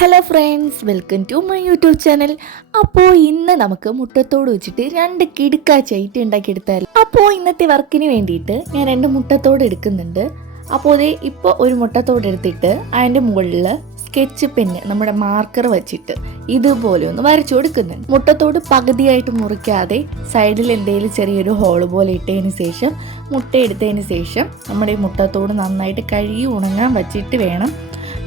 Hello friends, welcome to my YouTube channel. അപ്പോൾ ഇന്ന് നമുക്ക് മുട്ടത്തോട് വെച്ചിട്ട് 2 കിടുക്കാച്ചയായിട്ട് ഉണ്ടാക്കിയെടുത്താൽ. അപ്പോൾ ഇന്നത്തെ വർക്കിന് വേണ്ടിയിട്ട് ഞാൻ 2 മുട്ടത്തോട് എടുക്കുന്നുണ്ട്. അപ്പോൾ അതേ ഇപ്പോൾ ഒരു മുട്ടത്തോട് എടുത്തിട്ട് അതിൻ്റെ മുകളിൽ സ്കെച്ച് പെന്ന് നമ്മുടെ മാർക്കർ വെച്ചിട്ട് ഇതുപോലെ ഒന്ന് വരച്ചു കൊടുക്കുന്നുണ്ട്. മുട്ടത്തോട് പകുതിയായിട്ട് മുറിക്കാതെ സൈഡിൽ എന്തെങ്കിലും ചെറിയൊരു ഹോള് പോലെ ഇട്ടതിന് ശേഷം മുട്ട എടുത്തതിന് ശേഷം നമ്മുടെ ഈ മുട്ടത്തോട് നന്നായിട്ട് കഴുകി ഉണങ്ങാൻ വച്ചിട്ട് വേണം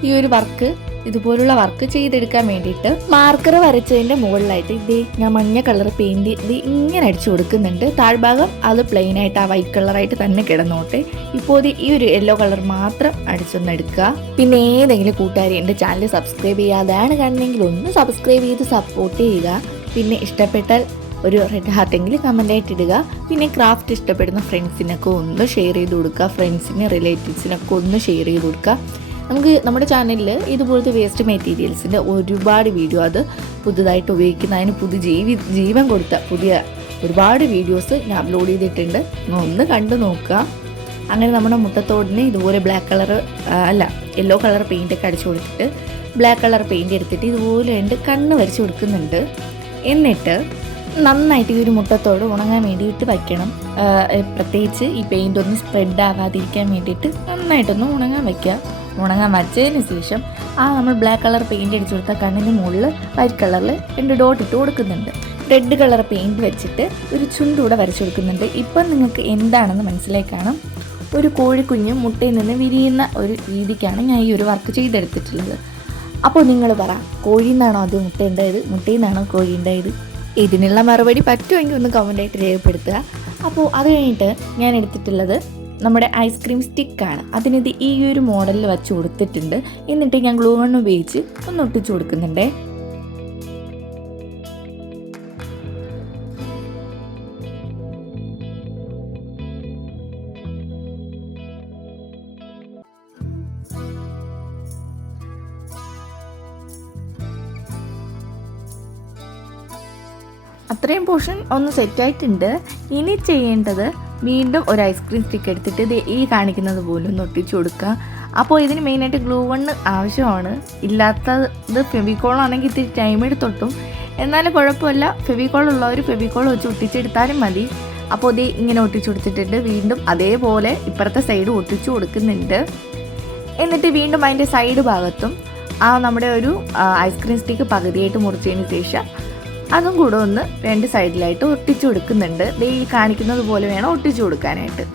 ഈ ഒരു വർക്ക്, ഇതുപോലുള്ള വർക്ക് ചെയ്തെടുക്കാൻ വേണ്ടിയിട്ട്. മാർക്കർ വരച്ചതിൻ്റെ മുകളിലായിട്ട് ഇതേ ഞാൻ മഞ്ഞ കളർ പെയിന്റ് ഇത് ഇങ്ങനെ അടിച്ചു കൊടുക്കുന്നുണ്ട്. താഴ്ഭാഗം അത് പ്ലെയിൻ ആയിട്ട് ആ വൈറ്റ് കളറായിട്ട് തന്നെ കിടന്നോട്ടെ. ഇപ്പോൾ ഈ ഒരു യെല്ലോ കളർ മാത്രം അടിച്ചൊന്ന് എടുക്കുക. പിന്നെ ഏതെങ്കിലും കൂട്ടുകാരി എൻ്റെ ചാനൽ സബ്സ്ക്രൈബ് ചെയ്യാതെയാണ് കാണുന്നെങ്കിൽ ഒന്ന് സബ്സ്ക്രൈബ് ചെയ്ത് സപ്പോർട്ട് ചെയ്യുക. പിന്നെ ഇഷ്ടപ്പെട്ടാൽ ഒരു റെഡ് ഹാർട്ടെങ്കിലും കമൻ്റ് ആയിട്ട് ഇടുക. പിന്നെ ക്രാഫ്റ്റ് ഇഷ്ടപ്പെടുന്ന ഫ്രണ്ട്സിനൊക്കെ ഒന്ന് ഷെയർ ചെയ്ത് കൊടുക്കുക. ഫ്രണ്ട്സിന് റിലേറ്റീവ്സിനൊക്കെ ഒന്ന് ഷെയർ ചെയ്ത് കൊടുക്കുക. നമുക്ക് നമ്മുടെ ചാനലിൽ ഇതുപോലത്തെ വേസ്റ്റ് മെറ്റീരിയൽസിൻ്റെ ഒരുപാട് വീഡിയോ, അത് പുതുതായിട്ട് ഉപയോഗിക്കുന്നതിന് ജീവൻ കൊടുത്ത പുതിയ ഒരുപാട് വീഡിയോസ് ഞാൻ അപ്ലോഡ് ചെയ്തിട്ടുണ്ട്. ഒന്ന് കണ്ടു നോക്കുക. അങ്ങനെ നമ്മുടെ മുട്ടത്തോടിന് ഇതുപോലെ ബ്ലാക്ക് കളർ യെല്ലോ കളർ പെയിൻ്റൊക്കെ അടിച്ചു കൊടുത്തിട്ട് ബ്ലാക്ക് കളർ പെയിൻറ്റ് എടുത്തിട്ട് ഇതുപോലെ ഉണ്ട് കണ്ണ് വരച്ച് കൊടുക്കുന്നുണ്ട്. എന്നിട്ട് നന്നായിട്ട് ഈ ഒരു മുട്ടത്തോട് ഉണങ്ങാൻ വേണ്ടിയിട്ട് വയ്ക്കണം. പ്രത്യേകിച്ച് ഈ പെയിൻ്റ് ഒന്നും സ്പ്രെഡ് ആകാതിരിക്കാൻ വേണ്ടിയിട്ട് നന്നായിട്ടൊന്ന് ഉണങ്ങാൻ വയ്ക്കുക. ഉണങ്ങാൻ വച്ചതിന് ശേഷം നമ്മൾ ബ്ലാക്ക് കളർ പെയിൻറ്റ് അടിച്ചു കൊടുത്ത കണ്ണിന് മുകളിൽ വൈറ്റ് കളറിൽ 2 ഡോട്ട് ഇട്ട് കൊടുക്കുന്നുണ്ട്. റെഡ് കളർ പെയിൻറ്റ് വെച്ചിട്ട് ഒരു ചുണ്ടൂടെ വരച്ചു കൊടുക്കുന്നുണ്ട്. ഇപ്പം നിങ്ങൾക്ക് എന്താണെന്ന് മനസ്സിലായി കാണും. ഒരു കോഴിക്കുഞ്ഞ് മുട്ടയിൽ നിന്ന് വിരിയുന്ന ഒരു രീതിക്കാണ് ഞാൻ ഈ ഒരു വർക്ക് ചെയ്തെടുത്തിട്ടുള്ളത്. അപ്പോൾ നിങ്ങൾ പറ, കോഴിയിൽ നിന്നാണോ അത് മുട്ട ഉണ്ടായത്, മുട്ടയിൽ നിന്നാണോ കോഴി ഉണ്ടായത്? ഇതിനുള്ള മറുപടി പറ്റുമെങ്കിൽ ഒന്ന് കമൻ്റായിട്ട് രേഖപ്പെടുത്തുക. അപ്പോൾ അത് കഴിഞ്ഞിട്ട് ഞാൻ എടുത്തിട്ടുള്ളത് നമ്മുടെ ഐസ്ക്രീം സ്റ്റിക്കാണ്. അതിനിത് ഈ ഒരു മോഡലിൽ വെച്ച് കൊടുത്തിട്ടുണ്ട്. എന്നിട്ട് ഞാൻ ഗ്ലൂ ഗൺ ഉപയോഗിച്ച് ഒന്ന് ഒട്ടിച്ചു കൊടുക്കുന്നുണ്ടേ. അത്രയും പോർഷൻ ഒന്ന് സെറ്റായിട്ടുണ്ട്. ഇനി ചെയ്യേണ്ടത് വീണ്ടും ഒരു ഐസ്ക്രീം സ്റ്റിക്ക് എടുത്തിട്ട് ഇത് ഈ കാണിക്കുന്നത് പോലെ ഒന്ന് ഒട്ടിച്ചു കൊടുക്കുക. അപ്പോൾ ഇതിന് മെയിനായിട്ട് ഗ്ലൂ ഗൺ ആവശ്യമാണ്. ഇല്ലാത്തത് ഫെവിക്കോൾ ആണെങ്കിൽ ഇത്തിരി ടൈം എടുത്തൊട്ടും, എന്നാലും കുഴപ്പമില്ല. ഫെവിക്കോൾ ഉള്ളവർ ഫെവിക്കോൾ വെച്ച് ഒട്ടിച്ചെടുത്താലും മതി. അപ്പോൾ ഇത് ഇങ്ങനെ ഒട്ടിച്ചു കൊടുത്തിട്ടുണ്ട്. വീണ്ടും അതേപോലെ ഇപ്പുറത്തെ സൈഡ് ഒട്ടിച്ചു കൊടുക്കുന്നുണ്ട്. എന്നിട്ട് വീണ്ടും അതിൻ്റെ സൈഡ് ഭാഗത്തും നമ്മുടെ ഒരു ഐസ്ക്രീം സ്റ്റിക്ക് പകുതിയായിട്ട് മുറിച്ചതിന് ശേഷം അതും കൂടെ ഒന്ന് 2 സൈഡിലായിട്ട് ഒട്ടിച്ചു കൊടുക്കുന്നുണ്ട്. ഈ കാണിക്കുന്നത് പോലെ വേണം ഒട്ടിച്ചു കൊടുക്കാനായിട്ട്.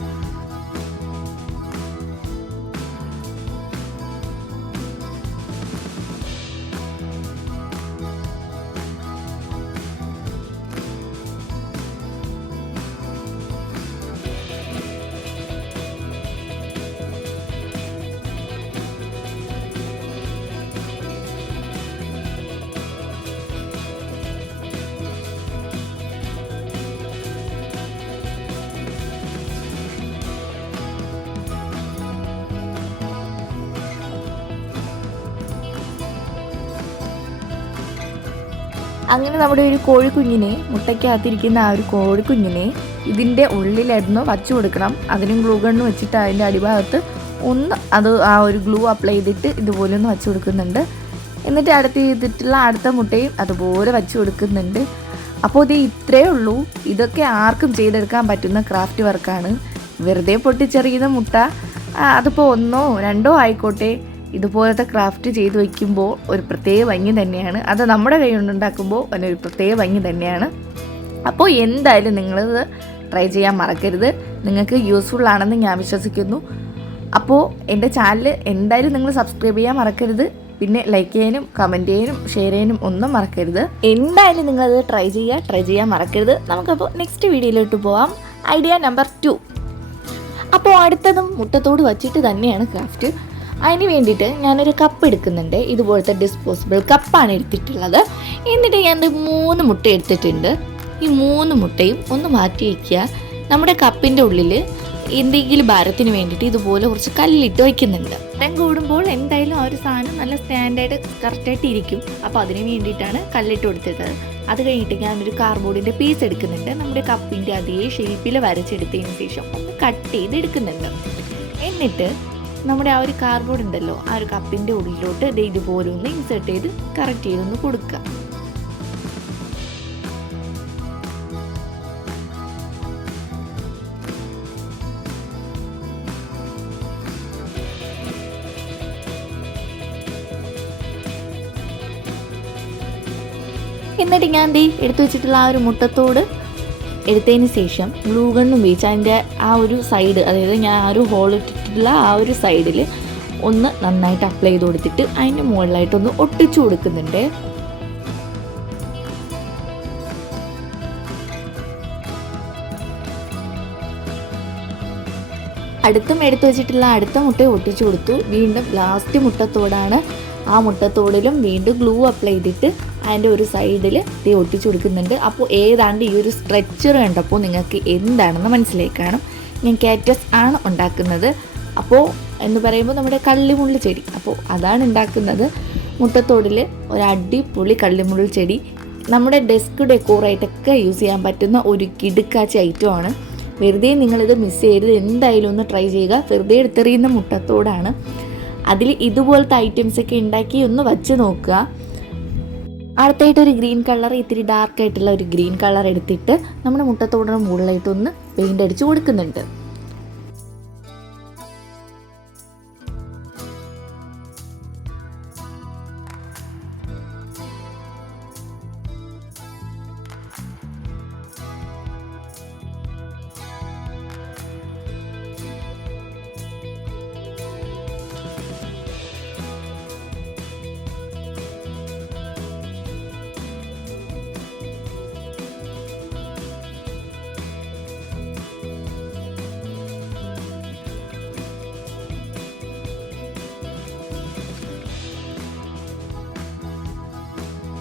അങ്ങനെ നമ്മുടെ ഒരു കോഴിക്കുഞ്ഞിനെ, മുട്ടയ്ക്കകത്തിരിക്കുന്ന ആ ഒരു കോഴിക്കുഞ്ഞിനെ ഇതിൻ്റെ ഉള്ളിലായിരുന്നു വച്ചു കൊടുക്കണം. അതിനും ഗ്ലൂ ഗണ്ണ് വെച്ചിട്ട് അതിൻ്റെ അടിഭാഗത്ത് ഒന്ന് ആ ഒരു ഗ്ലൂ അപ്ലൈ ചെയ്തിട്ട് ഇതുപോലെ ഒന്ന് വച്ചു കൊടുക്കുന്നുണ്ട്. എന്നിട്ട് അടുത്ത മുട്ടയും അതുപോലെ വച്ചു കൊടുക്കുന്നുണ്ട്. അപ്പോൾ ഇത് ഇത്രയേ ഉള്ളൂ. ഇതൊക്കെ ആർക്കും ചെയ്തെടുക്കാൻ പറ്റുന്ന ക്രാഫ്റ്റ് വർക്കാണ്. വെറുതെ പൊട്ടിച്ചെറിയുന്ന മുട്ട, അതിപ്പോൾ 1ഓ 2ഓ ആയിക്കോട്ടെ, ഇതുപോലത്തെ ക്രാഫ്റ്റ് ചെയ്ത് വയ്ക്കുമ്പോൾ ഒരു പ്രത്യേക ഭംഗി തന്നെയാണ്. അത് നമ്മുടെ കൈ കൊണ്ടുണ്ടാക്കുമ്പോൾ അതിനൊരു പ്രത്യേക ഭംഗി തന്നെയാണ്. അപ്പോൾ എന്തായാലും നിങ്ങളിത് ട്രൈ ചെയ്യാൻ മറക്കരുത്. നിങ്ങൾക്ക് യൂസ്ഫുൾ ആണെന്ന് ഞാൻ വിശ്വസിക്കുന്നു. അപ്പോൾ എൻ്റെ ചാനൽ എന്തായാലും നിങ്ങൾ സബ്സ്ക്രൈബ് ചെയ്യാൻ മറക്കരുത്. പിന്നെ ലൈക്ക് ചെയ്യാനും കമൻറ്റ് ചെയ്യാനും ഷെയർ ചെയ്യാനും ഒന്നും മറക്കരുത്. എന്തായാലും നിങ്ങളത് ട്രൈ ചെയ്യാൻ മറക്കരുത്. നമുക്കപ്പോൾ നെക്സ്റ്റ് വീഡിയോയിലോട്ട് പോവാം. Idea number 2. അപ്പോൾ അടുത്തതും മുട്ടത്തോട് വച്ചിട്ട് തന്നെയാണ് ക്രാഫ്റ്റ്. അതിന് വേണ്ടിയിട്ട് ഞാനൊരു കപ്പ് എടുക്കുന്നുണ്ട്. ഇതുപോലത്തെ ഡിസ്പോസിബിൾ കപ്പാണ് എടുത്തിട്ടുള്ളത്. എന്നിട്ട് ഞാൻ 3 മുട്ട എടുത്തിട്ടുണ്ട്. ഈ 3 മുട്ടയും ഒന്ന് മാറ്റി വയ്ക്കുക. നമ്മുടെ കപ്പിൻ്റെ ഉള്ളിൽ എന്തെങ്കിലും ഭാരത്തിന് വേണ്ടിയിട്ട് ഇതുപോലെ കുറച്ച് കല്ലിട്ട് വയ്ക്കുന്നുണ്ട്. ഭാരം കൂടുമ്പോൾ എന്തായാലും ആ ഒരു സാധനം നല്ല സ്റ്റാൻഡായിട്ട് കറക്റ്റായിട്ട് ഇരിക്കും. അപ്പോൾ അതിന് വേണ്ടിയിട്ടാണ് കല്ലിട്ട് കൊടുത്തിട്ടത്. അത് കഴിഞ്ഞിട്ട് ഞാനൊരു കാർഡ്ബോർഡിൻ്റെ പീസ് എടുക്കുന്നുണ്ട്. നമ്മുടെ കപ്പിൻ്റെ അതേ ഷേപ്പിൽ വരച്ചെടുത്തതിന് ശേഷം ഒന്ന് കട്ട് ചെയ്ത് എടുക്കുന്നുണ്ട്. എന്നിട്ട് നമ്മുടെ ആ ഒരു കാർഡ്ബോർഡ് ഉണ്ടല്ലോ, ആ ഒരു കപ്പിൻ്റെ ഉള്ളിലോട്ട് ഇതുപോലെ ഒന്ന് ഇൻസേർട്ട് ചെയ്ത് കറക്റ്റ് ചെയ്തൊന്ന് കൊടുക്കുക. എന്നിട്ട് ഞാൻ എടുത്തു വെച്ചിട്ടുള്ള ആ ഒരു മുട്ടത്തോട് എടുത്തതിന് ശേഷം ഗ്ലൂ ഗൺ ഉപയോഗിച്ച് അതിൻ്റെ ആ ഒരു സൈഡ്, അതായത് ഞാൻ ആ ഒരു ഹോൾ ഇട്ടിട്ടുള്ള ആ ഒരു സൈഡിൽ ഒന്ന് നന്നായിട്ട് അപ്ലൈ ചെയ്ത് കൊടുത്തിട്ട് അതിൻ്റെ മുകളിലായിട്ടൊന്ന് ഒട്ടിച്ചു കൊടുക്കുന്നുണ്ട്. അടുത്തും എടുത്തു വെച്ചിട്ടുള്ള അടുത്ത മുട്ട ഒട്ടിച്ചു കൊടുത്തു. വീണ്ടും ലാസ്റ്റ് മുട്ടത്തോടാണ്. ആ മുട്ടത്തോടിലും വീണ്ടും ഗ്ലൂ അപ്ലൈ ചെയ്തിട്ട് അതിൻ്റെ ഒരു സൈഡിൽ ഒട്ടിച്ചു കൊടുക്കുന്നുണ്ട്. അപ്പോൾ ഏതാണ്ട് ഈ ഒരു സ്ട്രെച്ചർ കണ്ടപ്പോൾ നിങ്ങൾക്ക് എന്താണെന്ന് മനസ്സിലായി കാണും. ഞാൻ കാക്ടസ് ആണ് ഉണ്ടാക്കുന്നത്. അപ്പോൾ എന്ന് പറയുമ്പോൾ നമ്മുടെ കള്ളിമുള്ളി ചെടി, അപ്പോൾ അതാണ് ഉണ്ടാക്കുന്നത്. മുട്ടത്തോടിൽ ഒരു അടിപൊളി കള്ളിമുള്ളി ചെടി നമ്മുടെ ഡെസ്ക് ഡെക്കോറായിട്ടൊക്കെ യൂസ് ചെയ്യാൻ പറ്റുന്ന ഒരു കിടുക്കാച്ച ഐറ്റമാണ്. വെറുതെ നിങ്ങളിത് മിസ് ചെയ്ത് എന്തായാലും ഒന്ന് ട്രൈ ചെയ്യുക. വെറുതെ എടുത്തെറിയുന്ന മുട്ടത്തോടാണ്. അതിൽ ഇതുപോലത്തെ ഐറ്റംസൊക്കെ ഉണ്ടാക്കി ഒന്ന് വച്ച് നോക്കുക. അടുത്തായിട്ട് ഒരു ഗ്രീൻ കളർ, ഇത്തിരി ഡാർക്കായിട്ടുള്ള ഒരു ഗ്രീൻ കളർ എടുത്തിട്ട് നമ്മുടെ മുട്ടത്തോടിന് മുകളിലായിട്ടൊന്ന് പെയിൻ്റ് അടിച്ച് കൊടുക്കുന്നുണ്ട്.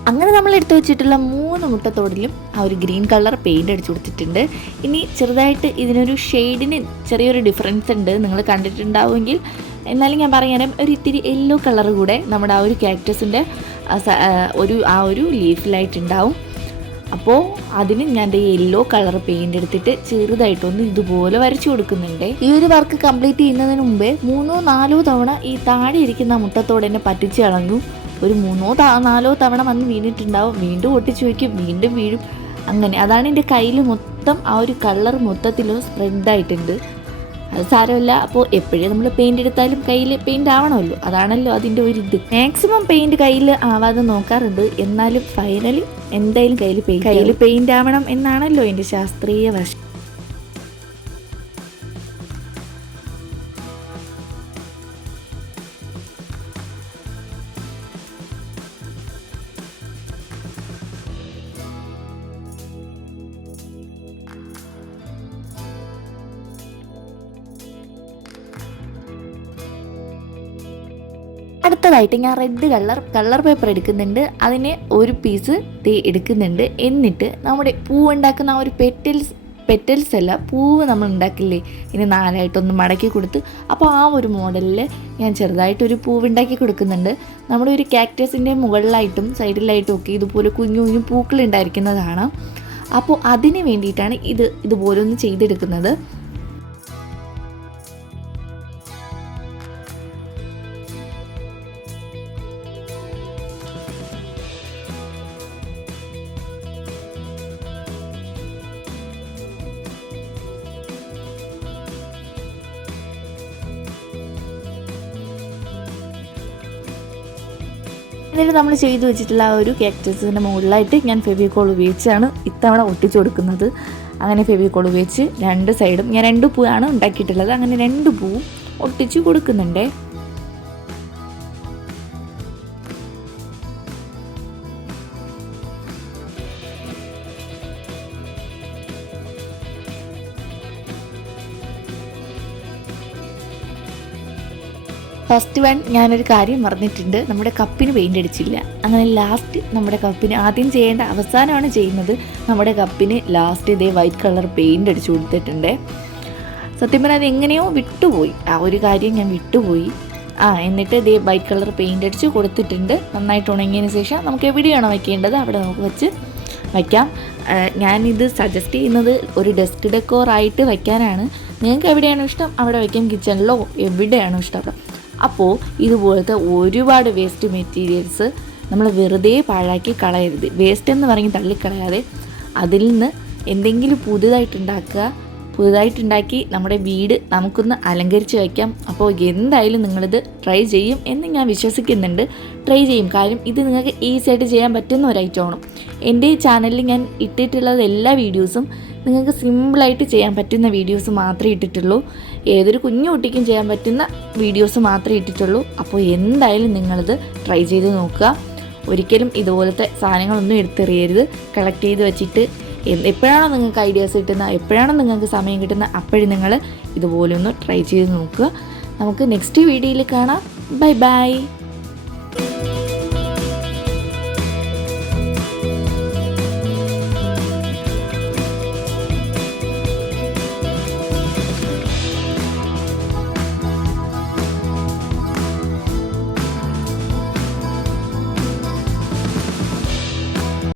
അങ്ങനെ നമ്മൾ എടുത്തു വെച്ചിട്ടുള്ള 3 മുട്ടത്തോടിലും ആ ഒരു ഗ്രീൻ കളർ പെയിൻ്റ് അടിച്ചു കൊടുത്തിട്ടുണ്ട്. ഇനി ചെറുതായിട്ട് ഇതിനൊരു ഷെയ്ഡിന് ചെറിയൊരു ഡിഫറൻസ് ഉണ്ട്, നിങ്ങൾ കണ്ടിട്ടുണ്ടാവുമെങ്കിൽ. എന്നാലും ഞാൻ പറയാനും, ഒരു ഇത്തിരി യെല്ലോ കളർ കൂടെ നമ്മുടെ ആ ഒരു കാക്ടസിൻ്റെ ആ ഒരു ലീഫിലായിട്ടുണ്ടാവും. അപ്പോൾ അതിന് ഞാൻ യെല്ലോ കളർ പെയിൻ്റ് എടുത്തിട്ട് ചെറുതായിട്ടൊന്ന് ഇതുപോലെ വരച്ചു കൊടുക്കുന്നുണ്ട്. ഈ ഒരു വർക്ക് കംപ്ലീറ്റ് ചെയ്യുന്നതിന് മുമ്പേ 3-4 തവണ ഈ താഴെ ഇരിക്കുന്ന മുട്ടത്തോട് എന്നെ പറ്റിച്ച് കളഞ്ഞു. ഒരു 3-4 തവണ വന്ന് വീണിട്ടുണ്ടാവും. വീണ്ടും ഒട്ടിച്ചു വയ്ക്കും, വീണ്ടും വീഴും. അങ്ങനെ അതാണ് എൻ്റെ കയ്യിൽ മൊത്തം ആ ഒരു കളർ മൊത്തത്തിലും സ്പ്രെഡായിട്ടുണ്ട്. അത് സാരമില്ല. അപ്പോൾ എപ്പോഴും നമ്മൾ പെയിൻ്റ് എടുത്താലും കയ്യിൽ പെയിൻ്റ് ആവണമല്ലോ, അതാണല്ലോ അതിൻ്റെ ഒരു ഇത്. മാക്സിമം പെയിൻറ്റ് കയ്യിൽ ആവാതെ നോക്കാറുണ്ട്. എന്നാലും ഫൈനലി എന്തായാലും കയ്യിൽ പെയിൻ്റ് ആവണം എന്നാണല്ലോ എൻ്റെ ശാസ്ത്രീയ വശം. അടുത്തതായിട്ട് ഞാൻ റെഡ് കളർ പേപ്പർ എടുക്കുന്നുണ്ട്. അതിന് ഒരു പീസ് എടുക്കുന്നുണ്ട്. എന്നിട്ട് നമ്മുടെ പൂവ് ഉണ്ടാക്കുന്ന ആ ഒരു പെറ്റൽസ് അല്ല, പൂവ് നമ്മൾ ഉണ്ടാക്കില്ലേ, ഇനി 4ആയിട്ടൊന്ന് മടക്കി കൊടുത്ത്, അപ്പോൾ ആ ഒരു മോഡലിൽ ഞാൻ ചെറുതായിട്ടൊരു പൂവ് ഉണ്ടാക്കി കൊടുക്കുന്നുണ്ട്. നമ്മുടെ ഒരു കാക്ടസിൻ്റെ മുകളിലായിട്ടും സൈഡിലായിട്ടും ഒക്കെ ഇതുപോലെ കുഞ്ഞു കുഞ്ഞു പൂക്കൾ ഉണ്ടായിരിക്കുന്നതാണ്. അപ്പോൾ അതിന് വേണ്ടിയിട്ടാണ് ഇതുപോലെ ഒന്ന് ചെയ്തെടുക്കുന്നത്. എന്നിട്ട് നമ്മൾ ചെയ്തു വെച്ചിട്ടുള്ള ആ ഒരു കാക്ടസിൻ്റെ മുകളിലായിട്ട് ഞാൻ ഫെവിക്കോൾ ഉപയോഗിച്ചാണ് ഇത്തവണ ഒട്ടിച്ചു കൊടുക്കുന്നത്. അങ്ങനെ ഫെവിക്കോൾ ഉപയോഗിച്ച് 2 സൈഡും ഞാൻ 2 പൂവാണ് ഉണ്ടാക്കിയിട്ടുള്ളത്. അങ്ങനെ 2 പൂവും ഒട്ടിച്ചു കൊടുക്കുന്നുണ്ട്. ഫസ്റ്റ് വൺ ഞാനൊരു കാര്യം പറഞ്ഞിട്ടുണ്ട്, നമ്മുടെ കപ്പിന് പെയിൻ്റ് അടിച്ചില്ല. അങ്ങനെ ലാസ്റ്റ് നമ്മുടെ കപ്പിന് ആദ്യം ചെയ്യേണ്ട അവസാനമാണ് ചെയ്യുന്നത്. നമ്മുടെ കപ്പിന് ലാസ്റ്റ് ഇതേ വൈറ്റ് കളർ പെയിൻ്റ് അടിച്ചു കൊടുത്തിട്ടുണ്ട്. സത്യം പറഞ്ഞാൽ അത് എങ്ങനെയോ വിട്ടുപോയി, ആ ഒരു കാര്യം ഞാൻ വിട്ടുപോയി. എന്നിട്ട് ഇതേ വൈറ്റ് കളർ പെയിൻ്റ് അടിച്ച് കൊടുത്തിട്ടുണ്ട്. നന്നായിട്ട് ഉണങ്ങിയതിന് ശേഷം നമുക്ക് എവിടെയാണോ വയ്ക്കേണ്ടത് അവിടെ നമുക്ക് വെച്ച് വയ്ക്കാം. ഞാനിത് സജസ്റ്റ് ചെയ്യുന്നത് ഒരു ഡെസ്ക് ഡെക്കോറായിട്ട് വയ്ക്കാനാണ്. നിങ്ങൾക്ക് എവിടെയാണോ ഇഷ്ടം അവിടെ വയ്ക്കാം, കിച്ചണിലോ എവിടെയാണോ ഇഷ്ടം. അപ്പോൾ ഇതുപോലത്തെ ഒരുപാട് വേസ്റ്റ് മെറ്റീരിയൽസ് നമ്മൾ വെറുതെ പാഴാക്കി കളയരുത്. വേസ്റ്റ് എന്ന് പറഞ്ഞ് തള്ളിക്കളയാതെ അതിൽ നിന്ന് എന്തെങ്കിലും പുതുതായിട്ടുണ്ടാക്കി നമ്മുടെ വീട് നമുക്കൊന്ന് അലങ്കരിച്ച് വയ്ക്കാം. അപ്പോൾ എന്തായാലും നിങ്ങളിത് ട്രൈ ചെയ്യും എന്ന് ഞാൻ വിശ്വസിക്കുന്നുണ്ട്. ട്രൈ ചെയ്യും, കാര്യം ഇത് നിങ്ങൾക്ക് ഈസി ആയിട്ട് ചെയ്യാൻ പറ്റുന്ന ഒരു ഐറ്റമാണ്. എൻ്റെ ചാനലിൽ ഞാൻ ഇട്ടിട്ടുള്ളത് എല്ലാ വീഡിയോസും നിങ്ങൾക്ക് സിമ്പിളായിട്ട് ചെയ്യാൻ പറ്റുന്ന വീഡിയോസ് മാത്രമേ ഇട്ടിട്ടുള്ളൂ. ഏതൊരു കുഞ്ഞു കുട്ടിക്കും ചെയ്യാൻ പറ്റുന്ന വീഡിയോസ് മാത്രമേ ഇട്ടിട്ടുള്ളൂ. അപ്പോൾ എന്തായാലും നിങ്ങളിത് ട്രൈ ചെയ്ത് നോക്കുക. ഒരിക്കലും ഇതുപോലത്തെ സാധനങ്ങളൊന്നും എടുത്തെറിയരുത്. കളക്ട് ചെയ്ത് വെച്ചിട്ട് എപ്പോഴാണോ നിങ്ങൾക്ക് ഐഡിയാസ് കിട്ടുന്നത്, എപ്പോഴാണോ നിങ്ങൾക്ക് സമയം കിട്ടുന്നത്, അപ്പോഴും നിങ്ങൾ ഇതുപോലെ ഒന്ന് ട്രൈ ചെയ്ത് നോക്കുക. നമുക്ക് നെക്സ്റ്റ് വീഡിയോയിൽ കാണാം. Bye bye.